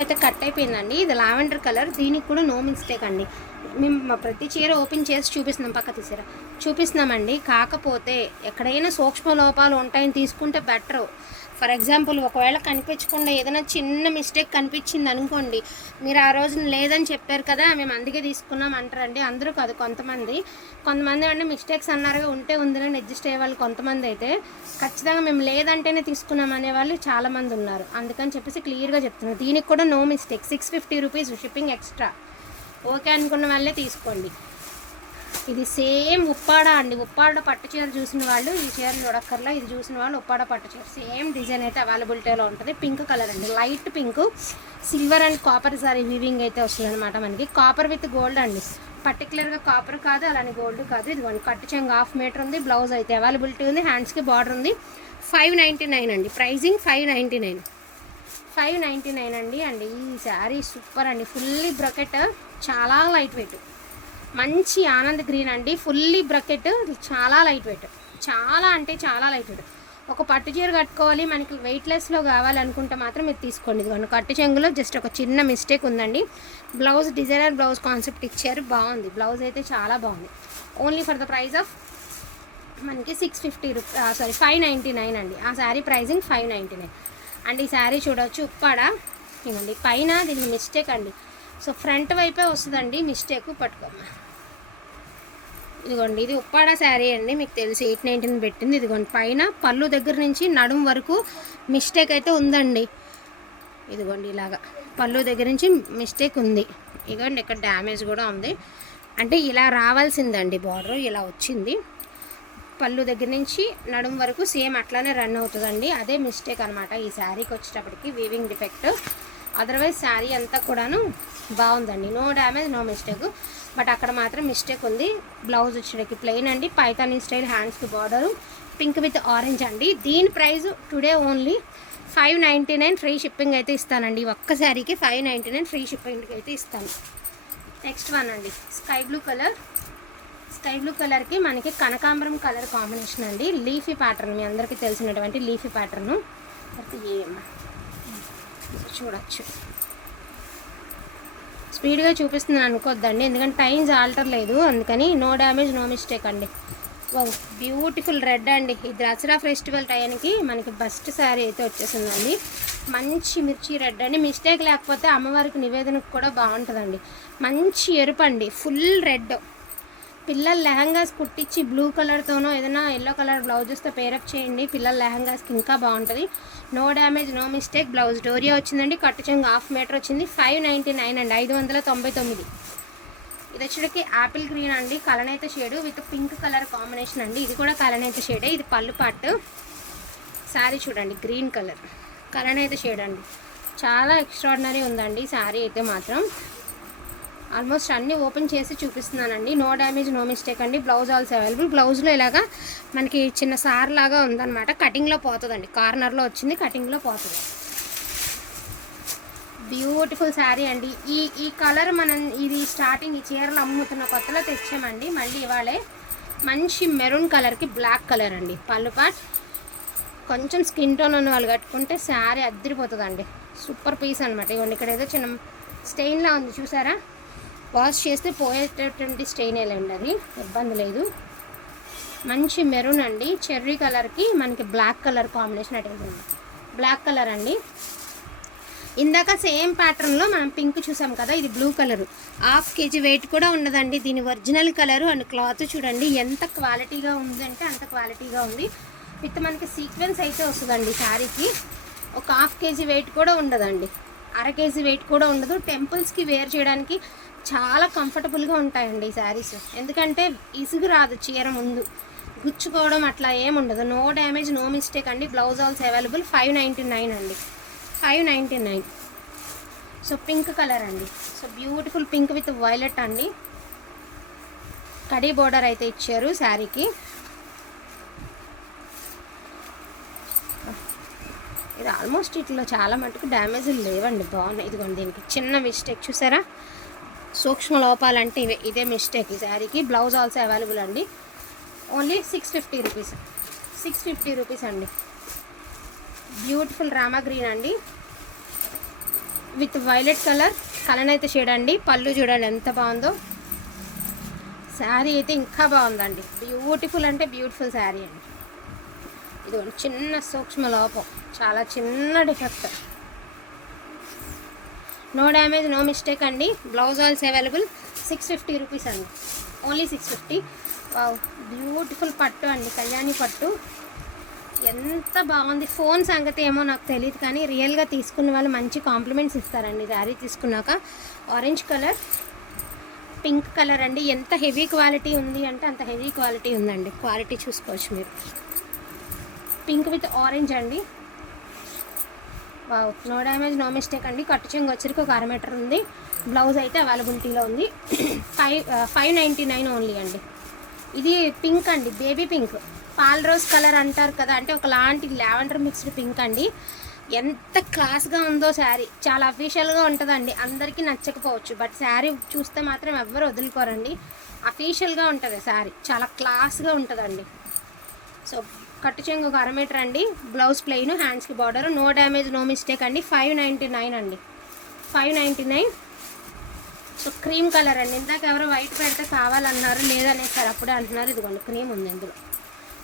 అయితే కట్ అయిపోయిందండి. ఇది లావెండర్ కలర్. దీనికి కూడా నో మిస్టేక్ అండి. మేము ప్రతి చీర ఓపెన్ చేసి చూపిస్తున్నాం, పక్క తీసారా చూపిస్తున్నామండి. కాకపోతే ఎక్కడైనా సూక్ష్మ లోపాలు ఉంటాయని తీసుకుంటే బెటరు. ఫర్ ఎగ్జాంపుల్ ఒకవేళ కనిపించకుండా ఏదైనా చిన్న మిస్టేక్ కనిపించింది అనుకోండి, మీరు ఆ రోజున లేదని చెప్పారు కదా మేము అందుకే తీసుకున్నాం అంటారండి. అందరూ కాదు, కొంతమంది అంటే మిస్టేక్స్ అన్నారుగా, ఉంటే ఉందని అడ్జస్ట్ అయ్యే వాళ్ళు కొంతమంది అయితే ఖచ్చితంగా మేము లేదంటేనే తీసుకున్నాం అనేవాళ్ళు చాలామంది ఉన్నారు. అందుకని చెప్పేసి క్లియర్గా చెప్తున్నాను. దీనికి కూడా no mistake. 650 rupees shipping extra. Okay అనుకున్న వాళ్ళే తీసుకోండి. ఇది సేమ్ ఉప్పాడ అండి. ఉప్పాడ పట్టు చీర చూసిన వాళ్ళు ఈ చీర చూడక్కర్లా, ఇది చూసిన వాళ్ళు ఉప్పాడ పట్టు చీర సేమ్ డిజైన్ అయితే అవైలబిలిటీలో ఉంటుంది. పింక్ కలర్ అండి, light pink, silver and copper sorry weaving అయితే వస్తుంది అనమాట మనకి. కాపర్ విత్ గోల్డ్ అండి, పర్టికులర్గా కాపర్ కాదు అలానే గోల్డ్ కాదు. ఇది కట్టు చెంగు 1/2 మీటర్ ఉంది. బ్లౌజ్ అయితే అవైలబిలిటీ ఉంది, హ్యాండ్స్కి బార్డర్ ఉంది. 599 అండి ప్రైజింగ్. 599 అండి. ఈ శారీ సూపర్ అండి. ఫుల్లీ బ్రకెట్, చాలా లైట్ వెయిట్, మంచి ఆనంద్ గ్రీన్ అండి. ఫుల్లీ బ్రకెట్, చాలా లైట్ వెయిట్, చాలా అంటే చాలా లైట్ వెయిట్. ఒక పట్టు చీర కట్టుకోవాలి మనకి వెయిట్లెస్లో కావాలనుకుంటే మాత్రం మీరు తీసుకోండి. ఇది కట్టు చెంగులో జస్ట్ ఒక చిన్న మిస్టేక్ ఉందండి. బ్లౌజ్ డిజైనర్ బ్లౌజ్ కాన్సెప్ట్ ఇచ్చారు, బాగుంది. బ్లౌజ్ అయితే చాలా బాగుంది. Only for the price of మనకి 650 రూపీస్, 599 అండి. ఆ శారీ ప్రైజింగ్ 599 అండి. ఈ శారీ చూడవచ్చు, ఉప్పాడ ఇవ్వండి. పైన దీనికి మిస్టేక్ అండి. సో ఫ్రంట్ వైపే వస్తుందండి మిస్టేక్, పట్టుకోమ్మా. ఇదిగోండి, ఇది ఉప్పాడ శారీ అండి, మీకు తెలిసి 819 పెట్టింది. ఇదిగోండి పైన పళ్ళు దగ్గర నుంచి నడుము వరకు మిస్టేక్ అయితే ఉందండి. ఇదిగోండి ఇలాగా పళ్ళు దగ్గర నుంచి మిస్టేక్ ఉంది. ఇదిగోండి ఇక్కడ డ్యామేజ్ కూడా ఉంది. అంటే ఇలా రావాల్సిందండి, బార్డర్ ఇలా వచ్చింది. పళ్ళు దగ్గర నుంచి నడుము వరకు సేమ్ అట్లానే రన్ అవుతుందండి. అదే మిస్టేక్ అనమాట ఈ శారీకి వచ్చేటప్పటికి, వీవింగ్ డిఫెక్ట్. అదర్వైజ్ శారీ అంతా కూడాను బాగుందండి, no damage no mistake. But అక్కడ మాత్రం మిస్టేక్ ఉంది. బ్లౌజ్ వచ్చేటికి ప్లెయిన్ అండి, పైతానీ స్టైల్, హ్యాండ్స్కి బార్డరు, పింక్ విత్ ఆరెంజ్ అండి. దీని price today only 599 free shipping అయితే ఇస్తానండి. ఒక్క శారీకి 599 ఫ్రీ షిప్పింగ్ అయితే ఇస్తాను. నెక్స్ట్ వన్ అండి, sky blue colour. Sky blue కలర్కి మనకి కనకాంబరం కలర్ కాంబినేషన్ అండి. లీఫీ ప్యాటర్న్, మీ అందరికీ తెలిసినటువంటి లీఫీ ప్యాటర్ను. ఏమా చూడచ్చు, స్పీడ్గా చూపిస్తున్నాను అనుకోద్దండి, ఎందుకంటే టైమ్స్ ఆల్టర్ లేదు, అందుకని నో డ్యామేజ్ నో మిస్టేక్ అండి. బ్యూటిఫుల్ రెడ్ అండి. ఈ దసరా ఫెస్టివల్ టైంకి మనకి బెస్ట్ శారీ అయితే వచ్చేసిందండి. మంచి మిర్చి రెడ్ అండి. మిస్టేక్ లేకపోతే అమ్మవారికి నివేదనకు కూడా బాగుంటుందండి. మంచి ఎరుపు అండి, ఫుల్ రెడ్. పిల్లల లెహంగాస్ కుట్టించి బ్లూ కలర్తోనో ఏదైనా ఎల్లో కలర్ బ్లౌజెస్తో పేరప్ చేయండి, పిల్లల లెహంగాస్కి ఇంకా బాగుంటుంది. No damage no mistake. Blouse డోరియా వచ్చిందండి, కట్టు చెంగు 1/2 మీటర్ వచ్చింది. 599 అండి, 599. ఇది వచ్చేటికి యాపిల్ గ్రీన్ అండి, కలనేత shade with pink colour combination అండి. ఇది కూడా కలనేత షేడే. ఇది పళ్ళు పాటు. శారీ చూడండి, గ్రీన్ కలర్ కలనేత షేడ్ అండి, చాలా ఎక్స్ట్రాడినరీ ఉందండి శారీ అయితే మాత్రం. ఆల్మోస్ట్ అన్నీ ఓపెన్ చేసి చూపిస్తున్నానండి. నో డ్యామేజ్ నో మిస్టేక్ అండి. Blouse also available. బ్లౌజ్లో ఇలాగా మనకి చిన్న సార్ లాగా ఉందన్నమాట, కటింగ్లో పోతుందండి, కార్నర్లో వచ్చింది, కటింగ్లో పోతుంది. బ్యూటిఫుల్ శారీ అండి. ఈ కలర్ మనం ఇది స్టార్టింగ్ ఈ చీరలు అమ్ముతున్న కొత్తలో తెచ్చామండి, మళ్ళీ ఇవాళే. మంచి మెరూన్ కలర్కి బ్లాక్ కలర్ అండి. పళ్ళు పాట్ కొంచెం స్కిన్ టోన్ ఉన్న వాళ్ళు కట్టుకుంటే శారీ అద్దరిపోతుందండి. సూపర్ పీస్ అనమాట. ఇవ్వండి ఇక్కడ ఏదో చిన్న స్టెయిన్లా ఉంది చూసారా, వాష్ చేస్తే పోయేటటువంటి స్టెయిన్ వేయండి, అది ఇబ్బంది లేదు. మంచి మెరూన్ అండి, చెర్రీ కలర్కి మనకి బ్లాక్ కలర్ కాంబినేషన్ అటెండ్, బ్లాక్ కలర్ అండి. ఇందాక సేమ్ ప్యాటర్న్లో మనం పింక్ చూసాం కదా, ఇది బ్లూ కలరు. 1/2 kg వెయిట్ కూడా ఉండదండి. దీని ఒరిజినల్ కలరు అండ్ క్లాత్ చూడండి ఎంత క్వాలిటీగా ఉంది అంటే అంత క్వాలిటీగా ఉంది. విత్ మనకి సీక్వెన్స్ అయితే వస్తుందండి శారీకి. ఒక 1/2 kg వెయిట్ కూడా ఉండదండి, 1/2 kg వెయిట్ కూడా ఉండదు. టెంపుల్స్కి వేర్ చేయడానికి చాలా కంఫర్టబుల్గా ఉంటాయండి ఈ శారీస్, ఎందుకంటే ఇసుగు రాదు చీర ముందు, గుచ్చుకోవడం అట్లా ఏముండదు. నో డ్యామేజ్ నో మిస్టేక్ అండి. Blouse also available. 599 అండి, 599. సో పింక్ కలర్ అండి, so beautiful pink with violet అండి. కడీ బోర్డర్ అయితే ఇచ్చారు శారీకి. ఇది ఆల్మోస్ట్ ఇట్లా చాలా మటుకు డ్యామేజ్లు లేవండి, బాగున్నాయి. ఇదిగోండి దీనికి చిన్న మిస్టేక్ చూసారా, సూక్ష్మ లోపాలంటే ఇదే మిస్టేక్ ఈ శారీకి. బ్లౌజ్ ఆల్సో అవైలబుల్ అండి. ఓన్లీ 650 రూపీస్, 650 రూపీస్ అండి. బ్యూటిఫుల్ రామా గ్రీన్ అండి. విత్ వైలెట్ కలర్ కలనైతే షేడ్ అండి. పళ్ళు చూడండి ఎంత బాగుందో. శారీ అయితే ఇంకా బాగుందండి. బ్యూటిఫుల్ అంటే బ్యూటిఫుల్ శారీ అండి. ఇది చిన్న సూక్ష్మ లోపం, చాలా చిన్న defect. No damage no mistake అండి. Blouse also available. 650 రూపీస్ అండి, ఓన్లీ 650. వావ్, బ్యూటిఫుల్ పట్టు అండి, కళ్యాణి పట్టు. ఎంత బాగుంది. ఫోన్ సంగతి ఏమో నాకు తెలియదు, కానీ రియల్గా తీసుకున్న వాళ్ళు మంచి కాంప్లిమెంట్స్ ఇస్తారండి శారీ తీసుకున్నాక. ఆరెంజ్ కలర్, పింక్ కలర్ అండి. ఎంత హెవీ క్వాలిటీ ఉంది అంటే అంత హెవీ క్వాలిటీ ఉందండి. క్వాలిటీ చూసుకోవచ్చు మీరు. పింక్ విత్ ఆరెంజ్ అండి. Wow, no damage no mistake అండి. కట్టు చెంగు వచ్చరికి ఒక 1/2 మీటర్ ఉంది. బ్లౌజ్ అయితే అవైలబిలిటీలో ఉంది. 599 ఓన్లీ అండి. ఇది పింక్ అండి, baby pink. Pale rose colour అంటారు కదా, అంటే ఒకలాంటి లావెండర్ మిక్స్డ్ పింక్ అండి. ఎంత క్లాస్గా ఉందో శారీ. చాలా అఫీషియల్గా ఉంటుందండి. అందరికీ నచ్చకపోవచ్చు, బట్ శారీ చూస్తే మాత్రం ఎవ్వరు వదులుకోరండి. అఫీషియల్గా ఉంటుంది శారీ, చాలా క్లాస్గా ఉంటుందండి. సో కట్టు చెంగు ఒక 1/2 మీటర్ అండి. బ్లౌజ్ ప్లెయిన్, హ్యాండ్స్కి border. No damage no mistake అండి. 599 అండి, 599. సో క్రీమ్ కలర్ అండి. ఇందాక ఎవరో వైట్ పెడితే కావాలన్నారు, లేదనేసారు అప్పుడే అంటున్నారు. ఇదిగోండి క్రీమ్ ఉంది ఇందులో.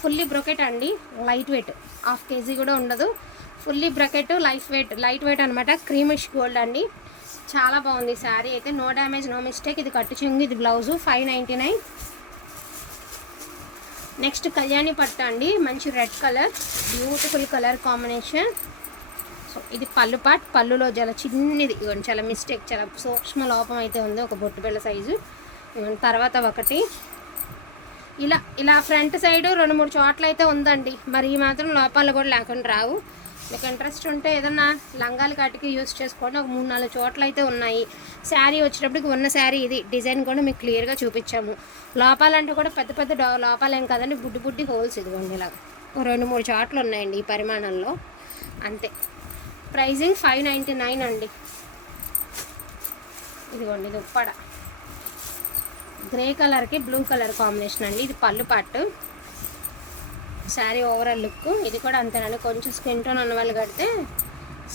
ఫుల్లీ బ్రొకెట్ అండి, లైట్ వెయిట్, 1/2 kg కూడా ఉండదు. ఫుల్లీ బ్రొకెట్, లైట్ వెయిట్ అనమాట. క్రీమిష్ గోల్డ్ అండి. చాలా బాగుంది శారీ అయితే. No damage no mistake. ఇది కట్టు చెంగు, ఇది బ్లౌజు. 599. నెక్స్ట్ కళ్యాణి పట్టు అండి, మంచి red colour, beautiful colour combination. So ఇది పళ్ళు పాట్. పళ్ళులో చాలా చిన్నది, ఇవ్వండి చాలా మిస్టేక్, చాలా సూక్ష్మ లోపం అయితే ఉంది, ఒక బొట్టు బిళ్ళ సైజు. ఇవ్వండి తర్వాత ఒకటి ఇలా ఫ్రంట్ సైడ్ 2-3 చోట్ల అయితే ఉందండి. మరి ఈ మాత్రం లోపాలు కూడా లేకుండా రావు. మీకు ఇంట్రెస్ట్ ఉంటే ఏదన్నా లంగాలు కాటికి యూస్ చేసుకోండి. ఒక 3-4 చోట్ల అయితే ఉన్నాయి. శారీ వచ్చేటప్పటికి ఉన్న శారీ ఇది. డిజైన్ కూడా మీకు క్లియర్గా చూపించాము. లోపాలంటే కూడా పెద్ద పెద్ద లోపాలేం కాదండి, బుడ్డి హోల్స్. ఇదిగోండి ఇలా 2-3 చోట్ల ఉన్నాయండి ఈ పరిమాణంలో, అంతే. ప్రైజింగ్ 599 అండి. ఇదిగోండి ఇది ఉప్పాడ, గ్రే కలర్కి బ్లూ కలర్ కాంబినేషన్ అండి. ఇది పళ్ళు పట్టు. శారీ ఓవరాల్ లుక్ ఇది కూడా అంతేనండి. కొంచెం స్కిన్ టోన్ ఉన్న వాళ్ళు కడితే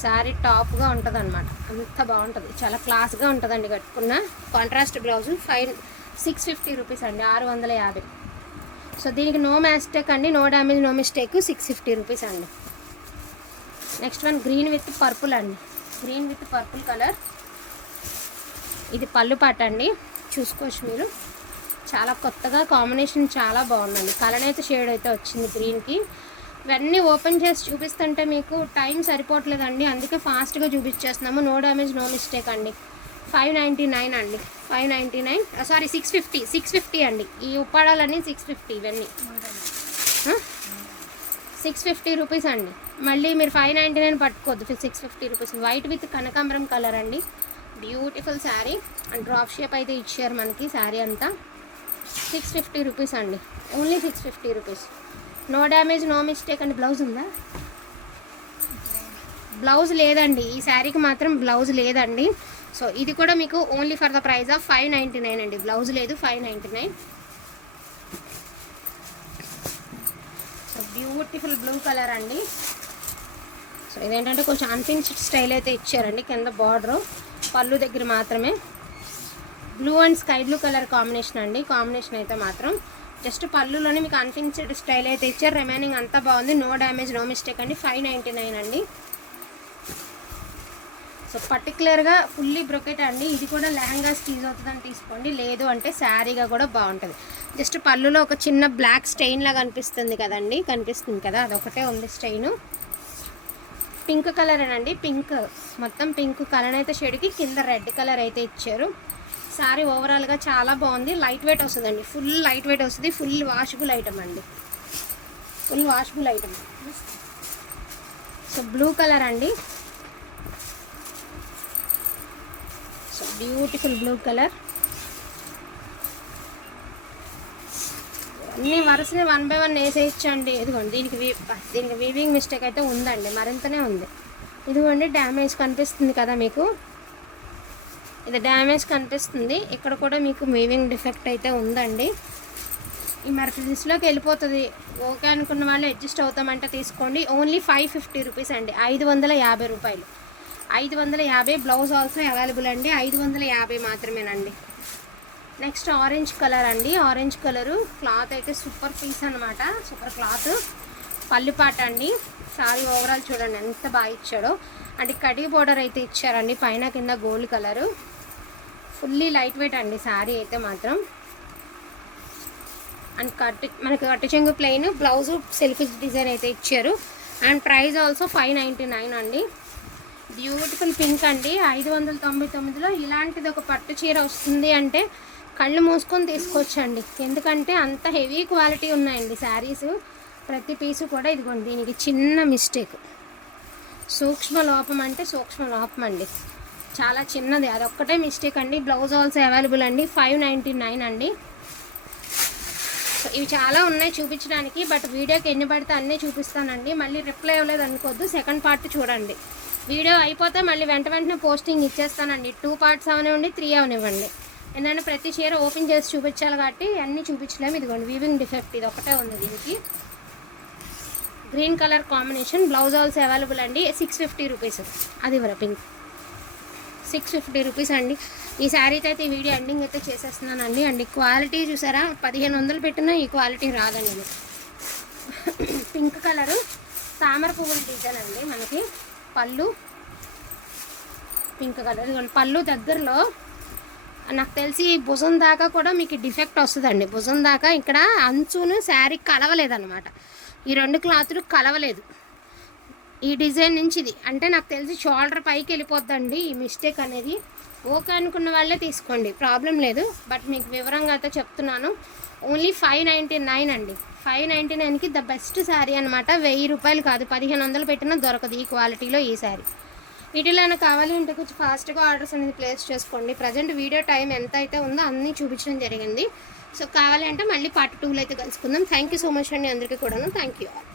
శారీ టాప్గా ఉంటుంది అనమాట. అంత బాగుంటుంది, చాలా క్లాస్గా ఉంటుందండి కట్టుకున్న. Contrast blouse. 650 రూపీస్ అండి, 650. సో దీనికి నో మిస్టేక్ అండి, no damage no mistake. 650 rupees అండి. Next one green with purple అండి, గ్రీన్ విత్ పర్పుల్ కలర్. ఇది పళ్ళు పాట అండి, చూసుకోవచ్చు మీరు. చాలా కొత్తగా కాంబినేషన్ చాలా బాగుందండి. కలర్ అయితే షేడ్ అయితే వచ్చింది గ్రీన్కి. ఇవన్నీ ఓపెన్ చేసి చూపిస్తుంటే మీకు టైం సరిపోవట్లేదండి, అందుకే ఫాస్ట్గా చూపించేస్తున్నాము. నో డ్యామేజ్ నో మిస్టేక్ అండి. 599 అండి, 599. సారీ 650 అండి. ఈ ఉప్పాడాలన్నీ 650. ఇవన్నీ 650 రూపీస్ అండి. మళ్ళీ మీరు 599 పట్టుకోవద్దు. 650 రూపీస్. వైట్ విత్ కనకాంబరం కలర్ అండి, beautiful sari. And drop shape అయితే ఇచ్చారు మనకి శారీ అంతా. 650 రూపీస్ అండి, only 650 rupees. No damage no mistake అండి. బ్లౌజ్ ఉందా? బ్లౌజ్ లేదండి, ఈ శారీకి మాత్రం బ్లౌజ్ లేదండి. సో ఇది కూడా మీకు only for the price of 599 అండి. బ్లౌజ్ లేదు, 599. సో బ్యూటిఫుల్ బ్లూ కలర్ అండి. సో ఇదేంటంటే కొంచెం అన్ఫినిష్డ్ స్టైల్ అయితే ఇచ్చారండి. కింద బార్డరు, పళ్ళు దగ్గర మాత్రమే. Blue and sky blue colour combination అండి. కాంబినేషన్ అయితే మాత్రం జస్ట్ పళ్ళులోనే మీకు అన్ఫినిష్డ్ స్టైల్ అయితే ఇచ్చారు. రిమైనింగ్ అంతా బాగుంది. నో డ్యామేజ్ నో మిస్టేక్ అండి. 599 అండి. సో పర్టికులర్గా ఫుల్లీ బ్రొకెట్ అండి. ఇది కూడా లెహంగాస్కి యూజ్ అవుతుందని తీసుకోండి, లేదు అంటే శారీగా కూడా బాగుంటుంది. జస్ట్ పళ్ళులో ఒక చిన్న బ్లాక్ స్టెయిన్ లాగా కనిపిస్తుంది కదండి, కనిపిస్తుంది కదా, అదొకటే ఉంది స్టెయిన్. పింక్ కలర్ అండి, పింక్ మొత్తం పింక్ కలర్ అయితే షేడ్కి కింద రెడ్ కలర్ అయితే ఇచ్చారు. శారీ ఓవరాల్గా చాలా బాగుంది. లైట్ వెయిట్ వస్తుందండి, ఫుల్ లైట్ వెయిట్ వస్తుంది. ఫుల్ వాషబుల్ ఐటమ్ అండి, full washable item. So blue colour అండి. So beautiful blue colour. అన్ని వరుసని 1 by 1 వేసేయచ్చండి. ఇదిగోండి దీనికి వీవింగ్ మిస్టేక్ అయితే ఉందండి, మరింతనే ఉంది. ఇదిగోండి డ్యామేజ్ కనిపిస్తుంది కదా మీకు, ఇది డ్యామేజ్ కనిపిస్తుంది. ఇక్కడ కూడా మీకు వీవింగ్ డిఫెక్ట్ అయితే ఉందండి. ఈ మర్ఫిల్స్లోకి వెళ్ళిపోతుంది. ఓకే అనుకున్న వాళ్ళు అడ్జస్ట్ అవుతామంటే తీసుకోండి. ఓన్లీ 550 రూపీస్ అండి, 550 రూపాయలు. 550. బ్లౌజ్ ఆల్సో అవైలబుల్ అండి, 550 మాత్రమేనండి. నెక్స్ట్ ఆరెంజ్ కలర్ అండి. ఆరెంజ్ కలరు క్లాత్ అయితే సూపర్ పీస్ అనమాట, సూపర్ క్లాత్. పల్లుపాట అండి. సారీ ఓవరాల్ చూడండి ఎంత బాగా ఇచ్చాడో. అంటే కడీ బోర్డర్ అయితే ఇచ్చారండి, పైన కింద gold colour. Fully light weight అండి శారీ అయితే మాత్రం. అండ్ మనకి కట్టు చెంగు ప్లెయిన్, బ్లౌజ్ సెల్ఫ్ డిజైన్ అయితే ఇచ్చారు. అండ్ ప్రైస్ ఆల్సో 599 అండి. బ్యూటిఫుల్ పింక్ అండి. 599లో ఇలాంటిది ఒక పట్టు చీర వస్తుంది అంటే కళ్ళు మూసుకొని తీసుకోవచ్చండి, ఎందుకంటే అంత హెవీ క్వాలిటీ ఉన్నాయండి శారీస్. ప్రతి పీసు కూడా ఇదిగోండి, దీనికి చిన్న మిస్టేక్, సూక్ష్మ లోపం అంటే సూక్ష్మ లోపం అండి, చాలా చిన్నది, అదొక్కటే మిస్టేక్ అండి. బ్లౌజ్ ఆల్సో అవైలబుల్ అండి, 599 అండి. సో ఇవి చాలా ఉన్నాయి చూపించడానికి, బట్ వీడియోకి ఎన్ని పడితే అన్నీ చూపిస్తానండి. మళ్ళీ రిప్లై ఇవ్వలేదు అనుకోవద్దు, సెకండ్ పార్ట్ చూడండి. వీడియో అయిపోతే మళ్ళీ వెంటనే పోస్టింగ్ ఇచ్చేస్తానండి. 2 పార్ట్స్ అవనివ్వండి, 3 అవనివ్వండి. ఎందుకంటే ప్రతి చీర ఓపెన్ చేసి చూపించాలి కాబట్టి అన్నీ చూపించలేము. ఇదిగోండి వీవింగ్ డిఫెక్ట్ ఇది ఒకటే ఉంది దీనికి. Green colour combination. Blouse also available అండి, 650 రూపీస్. అది వర పింక్, 650 రూపీస్ అండి. ఈ శారీతో అయితే ఈ వీడియో ఎండింగ్ అయితే చేసేస్తున్నానండి. అండ్ క్వాలిటీ చూసారా, 1500 పెట్టినా ఈ క్వాలిటీ రాదండి. పింక్ కలరు తామర పువ్వుల డిజైన్ అండి. మనకి పళ్ళు పింక్ కలర్. పళ్ళు దగ్గరలో నాకు తెలిసి భుజం దాకా కూడా మీకు డిఫెక్ట్ వస్తుందండి. భుజం దాకా ఇక్కడ అంచును శారీ కలవలేదన్నమాట, ఈ 2 క్లాతులు కలవలేదు ఈ డిజైన్ నుంచి. ఇది అంటే నాకు తెలిసి షోల్డర్ పైకి వెళ్ళిపోద్దండి ఈ మిస్టేక్ అనేది. ఓకే అనుకున్న వాళ్ళే తీసుకోండి, ప్రాబ్లం లేదు. బట్ మీకు వివరంగా అయితే చెప్తున్నాను. ఓన్లీ 599 అండి. 599కి ద బెస్ట్ శారీ అనమాట. 1000 రూపాయలు కాదు, 1500 పెట్టినా దొరకదు ఈ క్వాలిటీలో ఈ శారీ. వీటిలో ఏమైనా కావాలి అంటే కొంచెం ఫాస్ట్గా ఆర్డర్స్ అనేది ప్లేస్ చేసుకోండి. ప్రజెంట్ వీడియో టైం ఎంత అయితే ఉందో అన్నీ చూపించడం జరిగింది. సో కావాలి అంటే మళ్ళీ పార్ట్ 2లో అయితే కలుసుకుందాం. థ్యాంక్ యూ సో మచ్ అండి అందరికీ కూడాను. Thank you all.